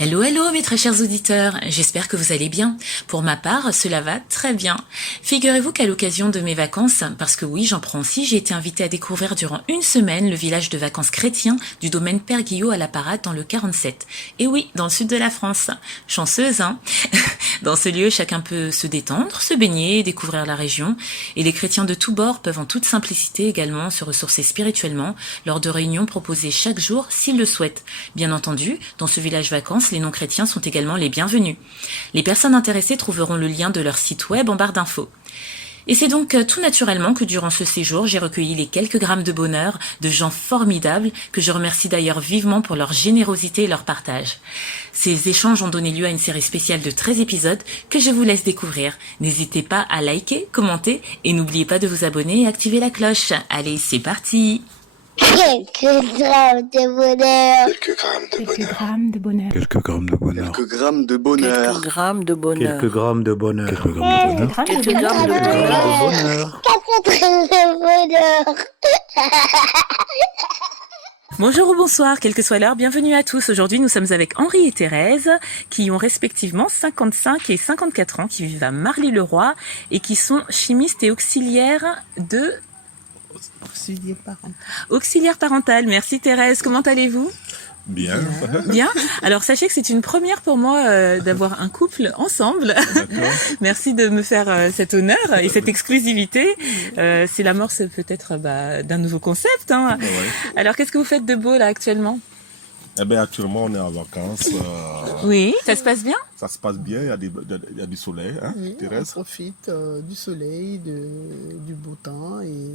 Hello, hello mes très chers auditeurs, j'espère que vous allez bien. Pour ma part, cela va très bien. Figurez-vous qu'à l'occasion de mes vacances, parce que oui, j'en prends aussi, j'ai été invitée à découvrir durant une semaine le village de vacances chrétien du domaine Père Guillot à la Parade dans le 47. Et oui, dans le sud de la France. Chanceuse, hein. Dans ce lieu, chacun peut se détendre, se baigner, découvrir la région. Et les chrétiens de tous bords peuvent en toute simplicité également se ressourcer spirituellement lors de réunions proposées chaque jour s'ils le souhaitent. Bien entendu, dans ce village vacances, les non-chrétiens sont également les bienvenus. Les personnes intéressées trouveront le lien de leur site web en barre d'infos. Et c'est donc tout naturellement que durant ce séjour, j'ai recueilli les quelques grammes de bonheur de gens formidables que je remercie d'ailleurs vivement pour leur générosité et leur partage. Ces échanges ont donné lieu à une série spéciale de 13 épisodes que je vous laisse découvrir. N'hésitez pas à liker, commenter et n'oubliez pas de vous abonner et activer la cloche. Allez, c'est parti! Quelques grammes de bonheur. Quelques grammes de bonheur. Quelques grammes de bonheur. Quelques grammes de bonheur. Quelques grammes de bonheur. Quelques grammes de bonheur. Quelques grammes de bonheur. Quelques grammes de bonheur. Quelques grammes de bonheur. Bonjour ou bonsoir, quelle que soit l'heure, bienvenue à tous. Aujourd'hui, nous sommes avec Henri et Thérèse, qui ont respectivement 55 et 54 ans, qui vivent à Marly-le-Roi et qui sont chimistes et auxiliaires de... Auxiliaire parental. Merci Thérèse, comment allez-vous ? Bien. Bien. Alors sachez que c'est une première pour moi d'avoir un couple ensemble. Merci de me faire cet honneur et cette exclusivité. C'est l'amorce peut-être d'un nouveau concept. Hein. Ouais. Alors qu'est-ce que vous faites de beau là actuellement ? Eh bien, actuellement, on est en vacances. Oui, ça se passe bien ? Ça se passe bien, il y a du soleil, hein, Oui, Thérèse? on profite du soleil, du beau temps et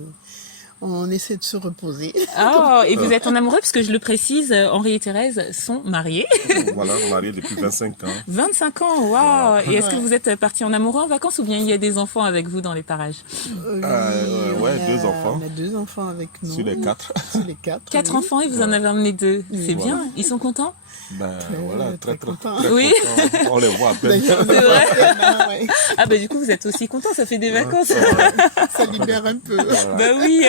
on essaie de se reposer. Oh, et vous êtes en amoureux parce que je le précise, Henri et Thérèse sont mariés. Voilà, mariés depuis 25 ans. 25 ans, waouh. Et est-ce que vous êtes partis en amoureux en vacances ou bien il y a des enfants avec vous dans les parages ? Ouais, 2 enfants. On a 2 enfants avec nous. Sur les 4. Sur les 4. 4 enfants et vous en avez emmené 2. C'est Voilà. bien. Ils sont contents ? Voilà, très content. Oui. On les voit à peine. C'est vrai. Ouais. Ah bah du coup vous êtes aussi contents, ça fait des vacances. Ça libère un peu. Bah oui.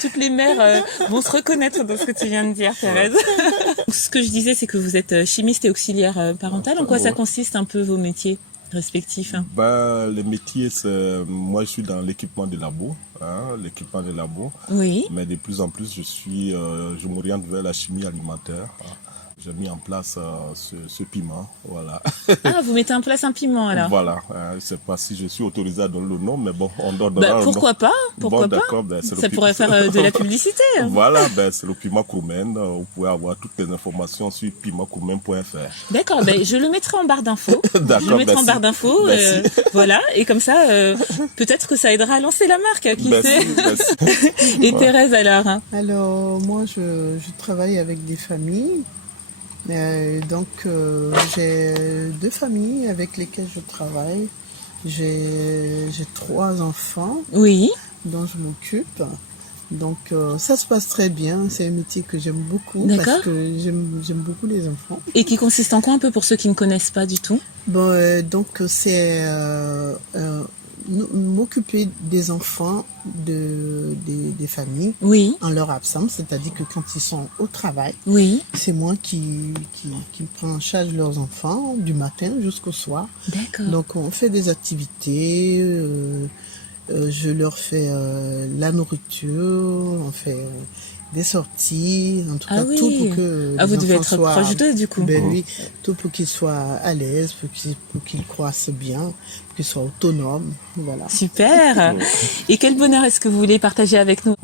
Toutes les mères vont se reconnaître dans ce que tu viens de dire, Thérèse. Ce que je disais, c'est que vous êtes chimiste et auxiliaire parental. En quoi ça consiste un peu vos métiers respectifs ? Les métiers, moi je suis dans l'équipement des labos, l'équipement des labos. Oui. Mais de plus en plus, je m'oriente vers la chimie alimentaire. J'ai mis en place ce piment, voilà. Ah, vous mettez en place un piment alors ? Voilà, je ne sais pas si je suis autorisé à donner le nom, mais bon, on donnera le nom. Pourquoi pas ? Pourquoi pas ? D'accord, c'est Ça pourrait faire de la publicité. Voilà, c'est le piment Koumen. Vous pouvez avoir toutes les informations sur pimentkoumen.fr. D'accord, je le mettrai en barre d'infos. D'accord, je le mettrai en merci. barre d'infos. Merci. Voilà, et comme ça, peut-être que ça aidera à lancer la marque, qui sait. Merci. Et Thérèse alors ? Alors, moi, je travaille avec des familles. Donc, j'ai 2 familles avec lesquelles je travaille. J'ai 3 enfants Oui. dont je m'occupe. Donc, ça se passe très bien. C'est un métier que j'aime beaucoup. D'accord. Parce que j'aime beaucoup les enfants. Et qui consiste en quoi un peu pour ceux qui ne connaissent pas du tout ? Donc, c'est m'occuper des enfants des familles Oui. en leur absence. C'est-à-dire que quand ils sont au travail, Oui. c'est moi qui prends en charge leurs enfants du matin jusqu'au soir. D'accord. Donc, on fait des activités, je leur fais la nourriture, on fait des sorties, en tout cas oui. tout pour que Ah, les vous devez enfants être soient, proche d'eux du coup. oui, tout pour qu'ils soient à l'aise, pour qu'ils croissent bien, pour qu'ils soient autonomes, voilà. Super. Et quel bonheur est-ce que vous voulez partager avec nous ?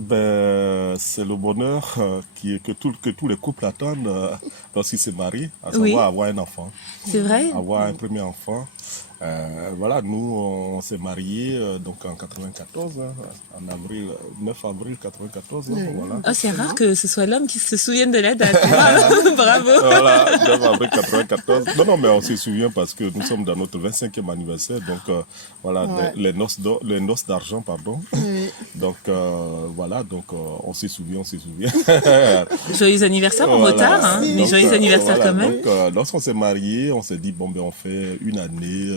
C'est le bonheur que tous les couples attendent lorsqu'ils se marient, à savoir Oui. avoir un enfant, C'est vrai ? avoir un premier enfant. Voilà, nous, on s'est mariés donc en 94, en avril, 9 avril 94. Voilà. Oh, c'est rare que ce soit l'homme qui se souvienne de la date. Bravo. Voilà, 9 avril 94. Non, mais on se souvient parce que nous sommes dans notre 25e anniversaire, donc voilà, Ouais. les noces d'argent, pardon. Oui. Donc voilà, donc on se souvient. Joyeux anniversaire en Voilà. retard, hein, mais Donc, joyeux anniversaire voilà, quand même. donc lorsqu'on s'est mariés, on s'est dit, bon, on fait une année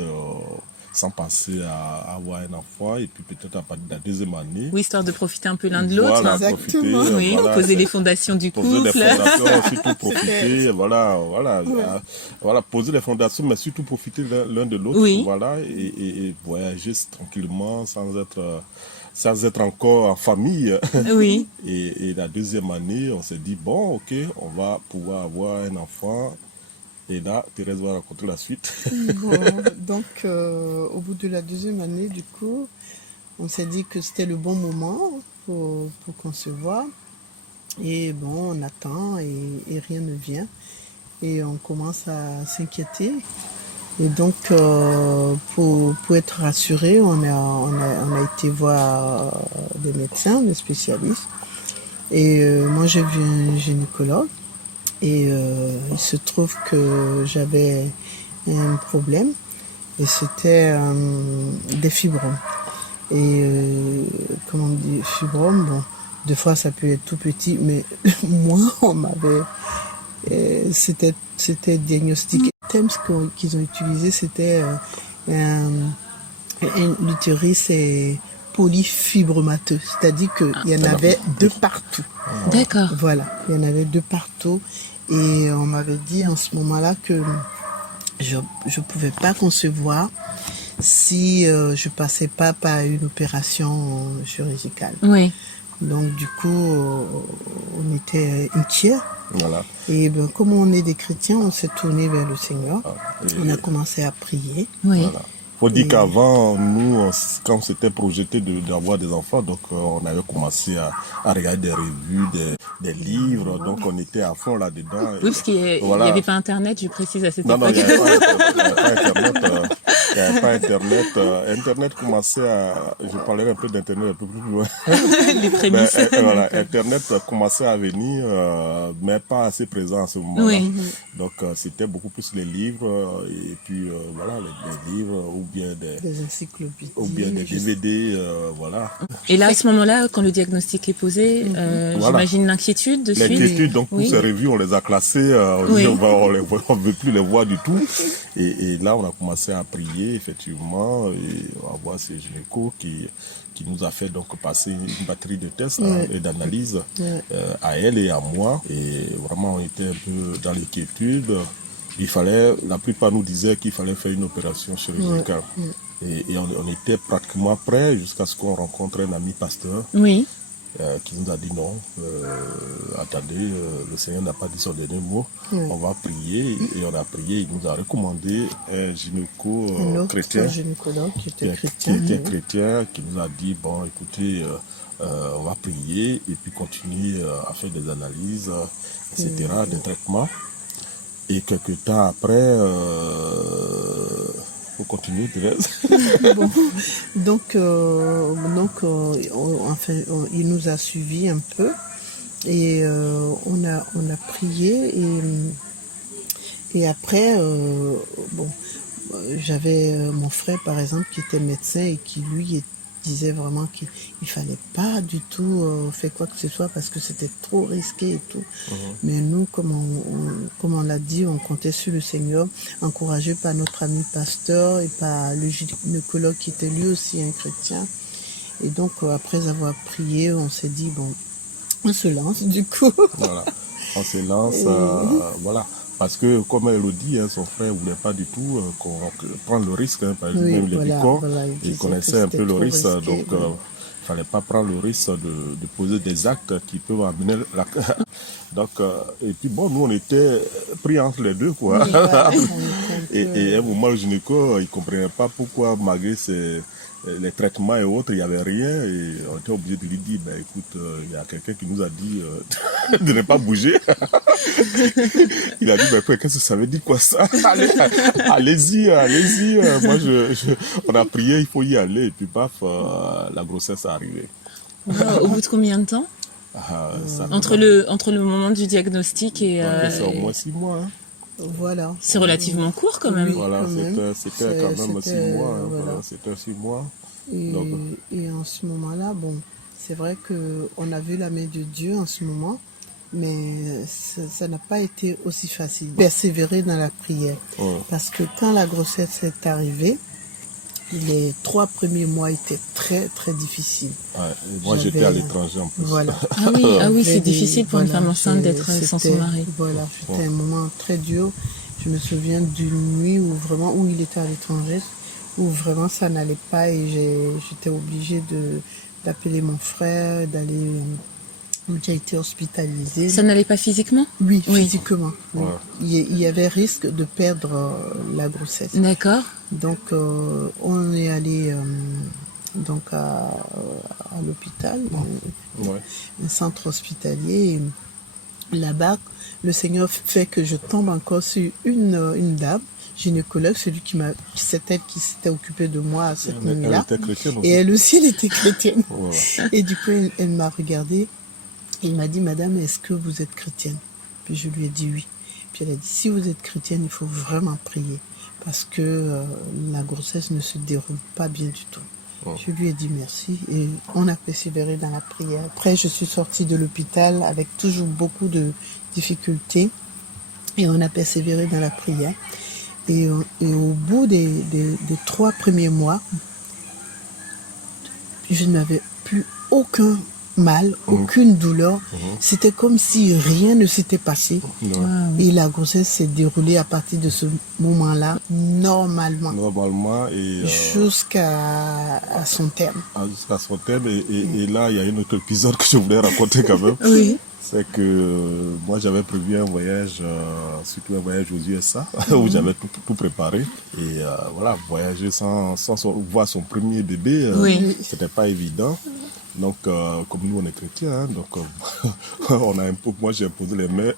sans penser à avoir un enfant. Et puis peut-être à partir de la deuxième année. Oui, histoire de profiter un peu l'un de l'autre. Voilà, Exactement. profiter, Oui, voilà, poser les fondations du poser les couple. fondations, surtout profiter, voilà, poser les fondations, mais surtout profiter l'un de l'autre, Oui. voilà, et voyager tranquillement sans être encore en famille. Oui. Et la deuxième année, on s'est dit, bon, ok, on va pouvoir avoir un enfant. Et là, Thérèse va raconter la suite. Bon, donc, au bout de la deuxième année, du coup, on s'est dit que c'était le bon moment pour concevoir. Et bon, on attend et rien ne vient. Et on commence à s'inquiéter. Et donc, pour être rassuré, on a été voir des médecins, des spécialistes. Et moi, j'ai vu un gynécologue. Et il se trouve que j'avais un problème. Et c'était des fibromes. Et comment on dit, fibromes, bon, des fois ça peut être tout petit, mais moi, on m'avait... c'était diagnostiqué. Le thème qu'ils ont utilisé, c'était l'utérus est polyfibromateux, c'est-à-dire qu'il y en avait deux partout. D'accord. Voilà, il y en avait deux partout. Et on m'avait dit en ce moment-là que je ne pouvais pas concevoir si je passais pas par une opération chirurgicale. Oui. Donc du coup, on était inquiets. Voilà. Et ben, comme on est des chrétiens, on s'est tourné vers le Seigneur. On a commencé à prier. Oui. Voilà. Faut dire qu'avant, nous, quand on s'était projeté d'avoir des enfants, donc on avait commencé à regarder des revues, des livres, donc on était à fond là-dedans. Oui, parce qu'il n'y Voilà. avait pas Internet, je précise à cette Non, époque. il n'y avait pas Internet. Internet commençait à... Je parlerai un peu d'Internet un peu plus loin. Les prémices. Voilà, Internet commençait à venir, mais pas assez présent à ce moment-là. Oui. Donc, c'était beaucoup plus les livres, et puis, voilà, les livres, ou bien Des encyclopédies. ou bien des DVD, voilà. Et là, à ce moment-là, quand le diagnostic est posé, Voilà. j'imagine l'inquiétude de suite. L'inquiétude, donc Oui. tous ces revues, on les a classées, Oui. on ne veut plus les voir du tout. Et là, on a commencé à prier, effectivement, et on va voir ces gynécos qui nous a fait donc passer une batterie de tests et d'analyses à elle et à moi. Et vraiment, on était un peu dans l'inquiétude. La plupart nous disaient qu'il fallait faire une opération chirurgicale. Et on était pratiquement prêts jusqu'à ce qu'on rencontre un ami pasteur. Oui. Qui nous a dit non, attendez, le Seigneur n'a pas dit son dernier mot, on va prier. Et on a prié, il nous a recommandé un gynéco chrétien, gynécologue qui était chrétien, qui nous a dit, bon écoutez, on va prier et puis continuer à faire des analyses, etc., des traitements. Et quelques temps après, faut continuer, Thérèse. Bon. Donc, il nous a suivis un peu et on a prié et après, j'avais mon frère par exemple qui était médecin et qui lui disait vraiment qu'il fallait pas du tout faire quoi que ce soit parce que c'était trop risqué et tout. Mais nous, comme on l'a dit, on comptait sur le Seigneur, encouragé par notre ami pasteur et par le gynécologue qui était lui aussi un chrétien. Et donc, après avoir prié, on s'est dit, bon, on se lance du coup. Voilà, on se lance, voilà. Parce que, comme elle le dit, son frère ne voulait pas du tout prendre le risque. Par exemple, même les Bicons, il connaissait un peu le risque. Donc, il ne fallait pas prendre le risque de poser des actes qui peuvent amener la... Donc, et puis bon, nous, on était pris entre les deux, quoi. Oui, et à un moment, le gynéco, il ne comprenait pas pourquoi, malgré les traitements et autres, il n'y avait rien. Et on était obligé de lui dire, ben, écoute, il y a quelqu'un qui nous a dit de ne pas bouger. Il a dit, ben, qu'est-ce que ça veut dire, quoi, ça? Allez-y. Moi, on a prié, il faut y aller. Et puis, paf, la grossesse est arrivée. Au bout de combien de temps? Entre le moment du diagnostic et... c'est au moins 6 mois. Hein. Voilà. C'est relativement court quand même. Oui, Voilà, quand c'était quand même 6 mois. Hein, voilà. C'était 6 mois. Et en ce moment-là, bon, c'est vrai qu'on a vu la main de Dieu en ce moment, mais ça n'a pas été aussi facile. Persévérer dans la prière. Parce que quand la grossesse est arrivée, Les 3 premiers mois étaient très, très difficiles. Ouais, et moi, j'étais à l'étranger en plus. Voilà. Ah oui, c'est J'avais difficile pour une voilà, femme enceinte d'être sans son c'était- mari. Voilà, c'était un moment très dur. Je me souviens d'une nuit où il était à l'étranger, où vraiment ça n'allait pas et j'étais obligée d'appeler mon frère, d'aller, où j'ai été hospitalisée. Ça n'allait pas physiquement? Oui, Oui. physiquement. Oui. Ouais. Il y avait risque de perdre la grossesse. D'accord. Donc, on est allé donc à l'hôpital, Ouais. un centre hospitalier. Et là-bas, le Seigneur fait que je tombe encore sur une dame gynécologue, celui c'est elle qui s'était occupée de moi à cette Elle nuit-là. était chrétienne aussi. Et elle aussi, elle était chrétienne. Ouais. Et du coup, elle m'a regardée et elle m'a dit, Madame, est-ce que vous êtes chrétienne? Puis je lui ai dit oui. Puis elle a dit, si vous êtes chrétienne, il faut vraiment prier parce que la grossesse ne se déroule pas bien du tout. Ouais. Je lui ai dit merci et on a persévéré dans la prière. Après, je suis sortie de l'hôpital avec toujours beaucoup de difficultés et on a persévéré dans la prière. Et au bout des 3 premiers mois, je n'avais plus aucun mal, aucune douleur. C'était comme si rien ne s'était passé. Ouais. Et la grossesse s'est déroulée à partir de ce moment-là, normalement, Normalement, et jusqu'à son terme. jusqu'à son terme. Et là, il y a un autre épisode que je voulais raconter quand même. Oui. C'est que moi, j'avais prévu un voyage, surtout un voyage aux USA, où j'avais tout préparé. Et voilà, voyager sans voir son premier bébé, Oui. c'était pas évident. Donc, comme nous, on est chrétiens, hein, donc on a moi, j'ai imposé les mains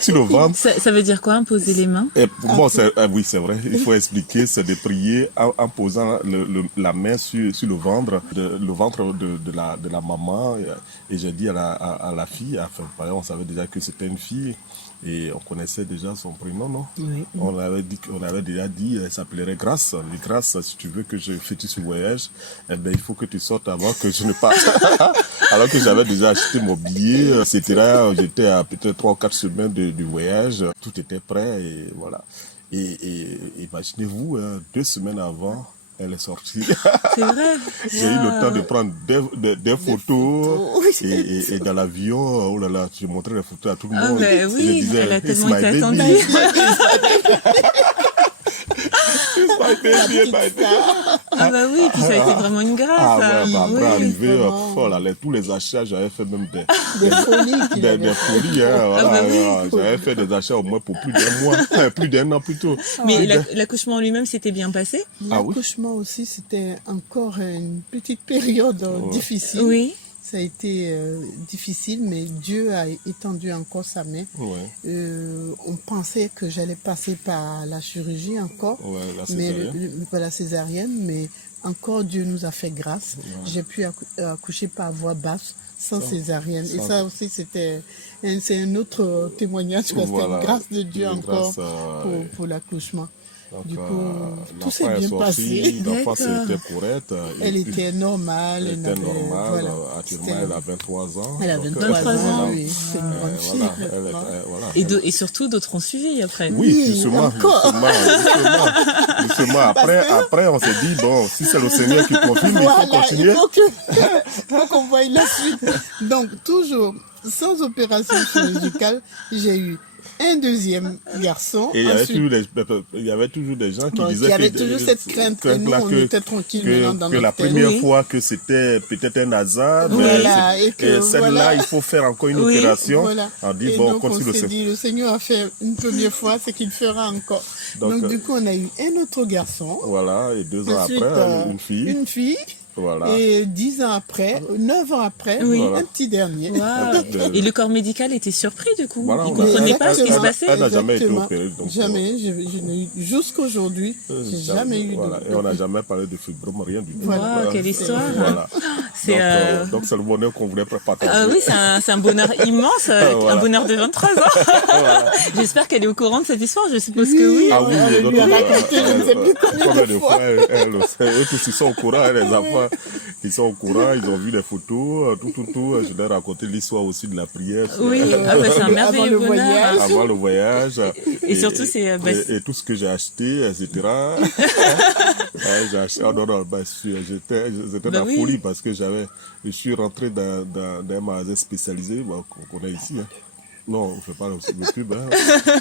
sur le ventre. Ça veut dire quoi, imposer les mains? Et pour moi, oui, c'est vrai. Il faut expliquer, c'est de prier en posant la main sur le ventre de la maman. Et j'ai dit à la fille, enfin, on savait déjà que c'était une fille. Et on connaissait déjà son prénom, non? Oui. On avait déjà dit, elle s'appellerait Grâce. Mais Grâce, si tu veux que je fête ce voyage, eh ben, il faut que tu sortes avant que je ne parte. Alors que j'avais déjà acheté mon billet, etc. J'étais à peut-être 3 ou 4 semaines du voyage. Tout était prêt et voilà. Et imaginez-vous, 2 semaines avant, elle est sortie. C'est vrai. J'ai eu le temps de prendre des photos. photos. Et dans l'avion, oh là là, j'ai montré les photos à tout le Ah monde. ben Et oui, je disais, elle a "It's tellement my été baby, attendue." it's my baby, it's my baby. Ah bah oui, puis ça a été vraiment une grâce. Ah ouais, bah, après Oui. arrivé, vraiment. oh là là, tous les achats, j'avais fait même Des folies qu'il des avait. folies, hein, voilà, bah oui. j'avais fait des achats au moins pour plus d'un mois, plus d'un an plutôt. Mais l'accouchement en lui-même s'était bien passé? Ah oui? L'accouchement aussi, c'était encore une petite période difficile. Oui. Ça a été difficile, mais Dieu a étendu encore sa main. Ouais, On pensait que j'allais passer par la chirurgie encore, ouais, la mais césarienne. par la césarienne, mais encore Dieu nous a fait grâce. J'ai pu accoucher par voie basse, sans césarienne. Et ça aussi, c'est un autre témoignage, parce que c'était Voilà. une grâce de Dieu Une encore grâce, pour l'accouchement. Donc, Du coup, tout s'est l'enfant est bien sorti, passé. l'enfant D'accord. était correcte. Elle était normale. Elle était normale. Voilà. Actuellement, C'était- elle a 23 ans. Elle a Donc, 23 23 ans, ans. oui. C'est une grande fille. Voilà, maintenant. voilà. Et surtout, d'autres ont suivi après. Oui, justement, encore. justement. Après, on s'est dit, bon, si c'est le Seigneur qui confirme, il faut Voilà, continuer. il faut qu'on voie la suite. Donc, toujours, sans opération chirurgicale, j'ai eu un deuxième garçon. Et il y avait Ensuite, toujours des gens qui bon, disaient il y avait que, toujours cette crainte. Et nous, on était tranquilles maintenant dans que notre la tête. première Oui. fois que c'était peut-être un hasard, Voilà, mais et que celle-là, voilà. il faut faire encore une Oui, opération. Voilà. On dit, Et bon, donc, on continue s'est dit, le Seigneur a fait une première fois, c'est qu'il fera encore. Donc, Donc, du coup, on a eu un autre garçon. Voilà, et 2 ans Ensuite, après, une fille. Une fille. Voilà. Et 10 ans après, 9 ans après, Oui. un petit dernier. Waouh. Et le corps médical était surpris du coup. Voilà, Il on a- comprenait pas ce qui se Exactement. passait. Elle n'a jamais été Exactement. opérée. Donc, Jamais. Je n'ai eu, jusqu'aujourd'hui, j'ai jamais eu voilà. de. Et on n'a jamais parlé de fibrome, rien du tout. Voilà. Waouh, quelle histoire. Voilà. C'est Donc, c'est le bonheur qu'on voulait partager. Ah oui, c'est un bonheur immense, Voilà. un bonheur de 23 ans. J'espère qu'elle est au courant de cette histoire, je suppose que oui. Ah oui, Elle lui a raconté, je ne sais plus combien combien de de fois. fois elle le sait. Eux tous ils sont au courant, hein, les enfants. Ils sont au courant, ils ont vu les photos, tout. Je leur ai raconté l'histoire aussi de la prière. Oui, ah bah, c'est un merveilleux Avant le bonheur. voyage. Avant le voyage. Et surtout, c'est... Et tout ce que j'ai acheté, etc. J'ai acheté, oh non, c'était la oui. folie parce que je suis rentré dans un magasin spécialisé, qu'on connaît ici. Hein. Non, on ne fait pas le pub. Hein.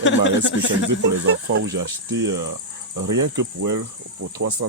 Un magasin spécialisé pour les enfants où j'ai acheté rien que pour elle, pour $300.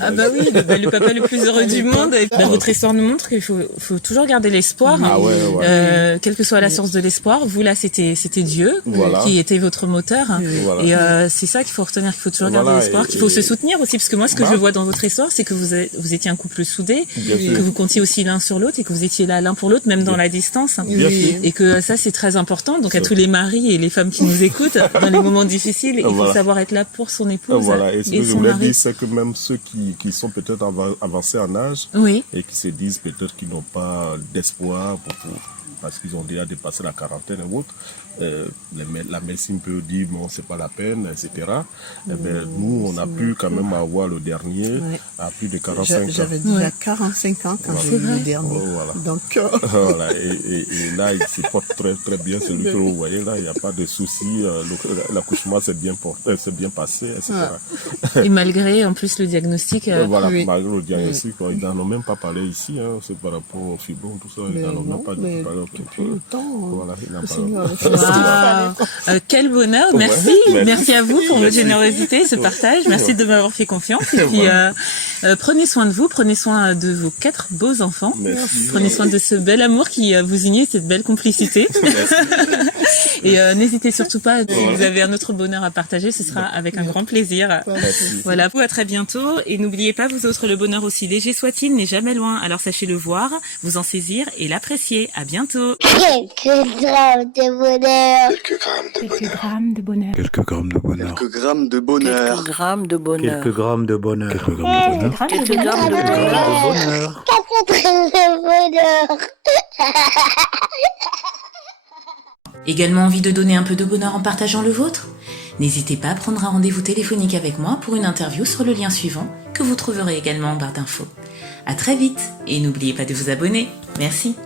Ah bah oui, le papa le plus heureux du monde. Votre histoire nous montre qu'il faut toujours garder l'espoir. Ah ouais. Quelle que soit la source de l'espoir, vous là c'était Dieu Voilà. qui était votre moteur. Voilà. Et c'est ça qu'il faut retenir, qu'il faut toujours Voilà, garder l'espoir, qu'il faut et- se soutenir aussi, parce que moi ce que je vois dans votre histoire, c'est que vous étiez un couple soudé, Bien sûr. que vous comptiez aussi l'un sur l'autre et que vous étiez là l'un pour l'autre, même dans la distance. Bien sûr. Et que ça c'est très important. Donc à tous les maris et les femmes qui nous écoutent, dans les moments difficiles, il faut Voilà. savoir être là pour son épouse. Voilà, et ce que je son voulais mari. dire, c'est que même ceux qui sont peut-être avancés en âge Oui. et qui se disent peut-être qu'ils n'ont pas d'espoir parce qu'ils ont déjà dépassé la quarantaine ou autre, la médecine peut dire bon, c'est pas la peine, etc. Eh ben, nous, on a pu quand même avoir le dernier Ouais. à plus de 45 ans. J'avais déjà 45 ans quand j'ai eu le dernier. Oh, voilà. Donc, Voilà, et là, il se porte très, très bien, celui que vous voyez là, il n'y a pas de souci, l'accouchement s'est bien passé, etc. Et malgré en plus le diagnostic, Voilà, oui. malgré le diagnostic, ils n'en ont même pas parlé ici, hein, c'est par rapport au fibrome, tout ça, ils n'en ont même pas mais parlé. depuis le temps, Voilà, il n'en le parle Seigneur pas. a fait ce qu'il fallait. quel bonheur, Ouais, merci, merci. merci à vous pour votre Merci. générosité, ce partage, merci de m'avoir fait confiance. Et puis Voilà. prenez soin de vous, prenez soin de vos 4 beaux enfants, Merci. prenez soin de ce bel amour qui vous unit, cette belle complicité. Et n'hésitez surtout pas, si vous avez un autre bonheur à partager, ce sera avec un grand plaisir. Merci. Voilà, à très bientôt. Et n'oubliez pas, vous autres, le bonheur aussi léger soit-il n'est jamais loin. Alors sachez le voir, vous en saisir et l'apprécier. À bientôt. Quelques grammes de bonheur. Quelques grammes de bonheur. Quelques grammes de bonheur. Quelques grammes de bonheur. Quelques grammes de bonheur. Quelques grammes de bonheur. Quelques grammes de bonheur. 4 grammes de bonheur. Également envie de donner un peu de bonheur en partageant le vôtre ? N'hésitez pas à prendre un rendez-vous téléphonique avec moi pour une interview sur le lien suivant que vous trouverez également en barre d'infos. À très vite et n'oubliez pas de vous abonner. Merci.